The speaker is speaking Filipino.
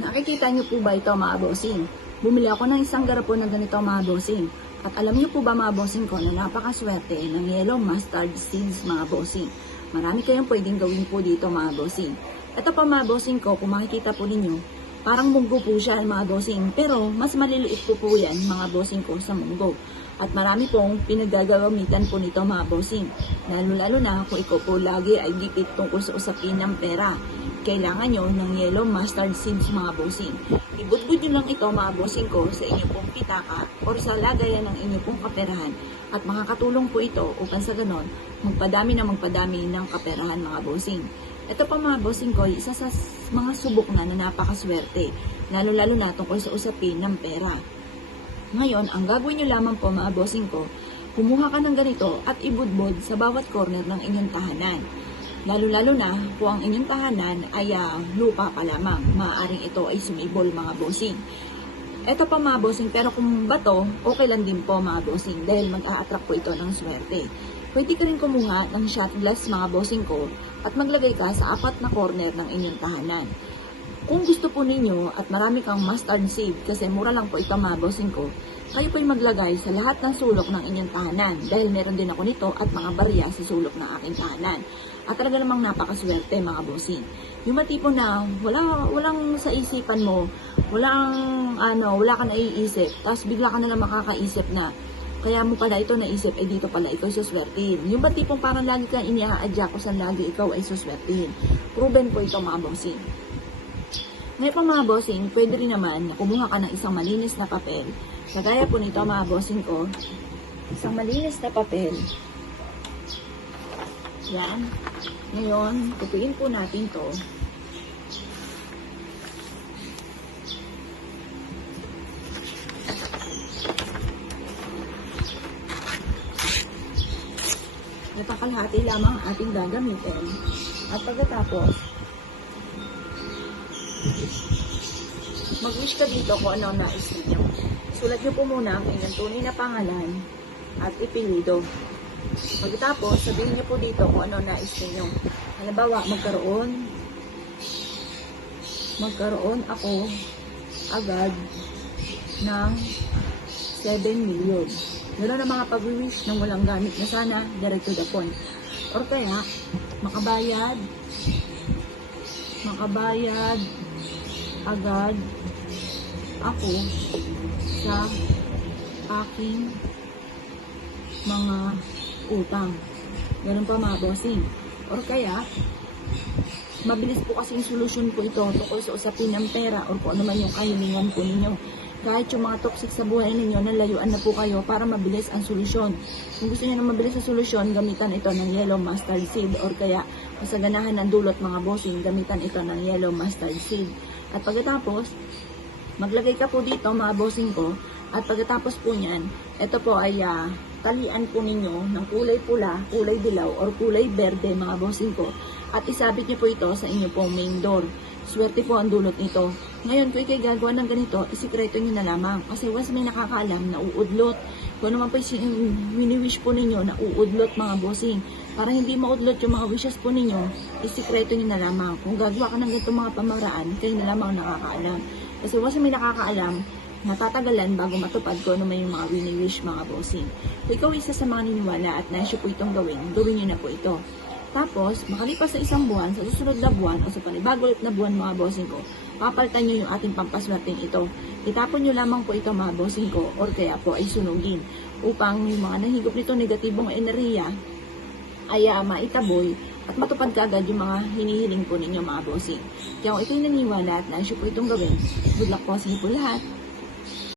Nakikita niyo po ba ito mga bossing? Bumili ako ng isang garapon na ganito mga bossing. At alam niyo po ba mga bossing ko na napakaswerte ng yellow mustard seeds mga bossing. Marami kayong pwedeng gawin po dito mga bossing. Ito pa mga bossing ko, kung makikita po ninyo, parang munggo po siya mga bossing. Pero mas maliliit po yan mga bossing ko sa munggo. At marami pong pinaggagamitan po nito mga bossing. Lalo na kung ikaw po lagi ay gipit tungkol sa usapin ng pera. Kailangan nyo ng yellow mustard seeds mga bossing. Ibudbud nyo lang ito mga bossing ko sa inyong pong pitaka o sa lagayan ng inyong pong kaperahan at makakatulong po ito upang sa ganon magpadami ng kaperahan mga bossing. Ito pa mga bossing ko, isa sa mga subok na napakaswerte, lalo na tungkol sa usapin ng pera. Ngayon, ang gagawin nyo lamang po mga bossing ko, kumuha ka ng ganito at ibudbud sa bawat corner ng inyong tahanan. Lalo na po ang inyong tahanan ay lupa pa lamang. Maaaring ito ay sumibol mga bossing. Ito pa mga bossing, pero kung bato, okay lang din po mga bossing dahil mag-a-attract po ito ng swerte. Pwede ka rin kumuha ng shot glass mga bossing ko at maglagay ka sa 4 na corner ng inyong tahanan. Kung gusto po ninyo at marami kang mustard seed kasi mura lang po ito mga bossing ko, kayo po'y maglagay sa lahat ng sulok ng inyong tahanan dahil meron din ako nito at mga barya sa sulok ng aking tahanan. At talaga namang napakaswerte mga bossing. Yung tipo na walang sa isipan mo, wala ka naiisip, tapos bigla ka na lang makakaisip na kaya mo pala ito naisip, ay dito pala ikaw ay suswertihin. Yung tipong parang lagi kang iniaadya ko sa lagi ikaw ay suswertihin. Proven po ito mga bossing. Ngayon pa mga bossing, pwede rin naman na kumuha ka ng isang malinis na papel. Kagaya po nito mga bossing ko, isang malinis na papel. Yan. Ngayon, tutuin po natin to. Ito kalahati lamang ating gagamitin. At pagkatapos, mag-wish ka dito kung ano nais ninyo. Sulat nyo po muna ang inyong tunay na pangalan at ipilido. Pagkatapos, sabihin nyo po dito kung ano nais ninyo. Halimbawa, magkaroon ako agad ng 7 million. Ganoon ang mga pag-wish ng walang gamit na sana, direct to the point. Or kaya, makabayad agad ako sa aking mga utang. Ganun pa mga bossing. Or kaya, mabilis po kasi yung solusyon po ito tungkol sa usapin ng pera or kung ano man yung kahilingan po ninyo. Kahit yung mga toxic sa buhay ninyo, nalayuan na po kayo para mabilis ang solusyon. Kung gusto niyo na mabilis ang solusyon, gamitan ito ng yellow mustard seed or kaya masaganahan ng dulot mga bossing, gamitan ito ng yellow mustard seed. At pagkatapos, maglagay ka po dito mga bossing ko at pagkatapos po niyan, ito po ay talian po ninyo ng kulay pula, kulay dilaw or kulay berde mga bossing ko at isabit niyo po ito sa inyo pong main door. Swerte po ang dulot nito. Ngayon, kung ikay gagawa ng ganito, isikreto nyo na lamang. Kasi once may nakakaalam na uudlot, kung naman po wini-wish po ninyo na uudlot mga bossing, para hindi maudlot yung mga wishes po ninyo, isikreto nyo na lamang. Kung gagawa ka ng ganitong mga pamaraan, kayo na lamang nakakaalam. Kasi once may nakakaalam, natatagalan bago matupad ko ano may mga wini-wish mga bossing. Kung ikaw isa sa mga niniwala at naisyo po itong gawin nyo na po ito. Tapos, makalipas sa isang buwan, sa susunod na buwan o sa panibago na buwan mga bossing ko, papalitan nyo yung ating pampaswerteng ito. Itapon nyo lamang po ito mga bossing ko or kaya po ay sunugin upang yung mga nahigop nito negatibong enerhiya ay maitaboy at matupad kaagad yung mga hinihiling po ninyo mga bossing. Kaya kung ito'y naniwala at naisyo po itong gawin, good luck po sa inyo po lahat.